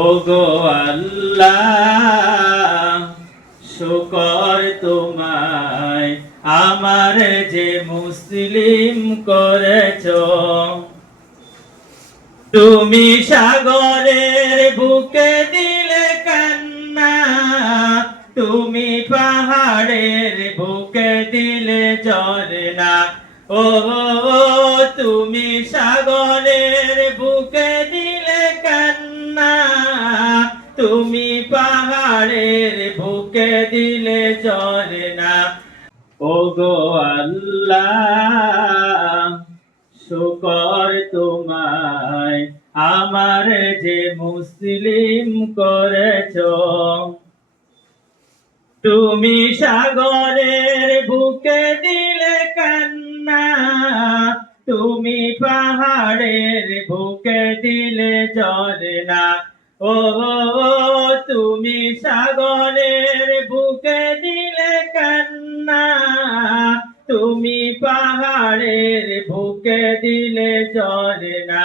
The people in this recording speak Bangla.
ওগো আল্লাহ শুকর তোমায় আমার যে মুসলিম করেছ। তুমি সাগরের বুকে দিলে কান্না, তুমি পাহাড়ের বুকে দিলে ঝরনা। ও তুমি সাগরের বুকে দিলে কান্না, তুমি পাহাড়ের বুকে দিলে ঝরনা। ওগো আল্লাহ শুকর তোমায় আমার যে মুসলিম করেছ। তুমি সাগরের বুকে দিলে কান্না, তুমি পাহাড়ের বুকে দিলে ঝরনা। ও তুমি সাগরের বুকে দিলে কান্না, তুমি পাহাড়ের বুকে দিলে ঝরনা।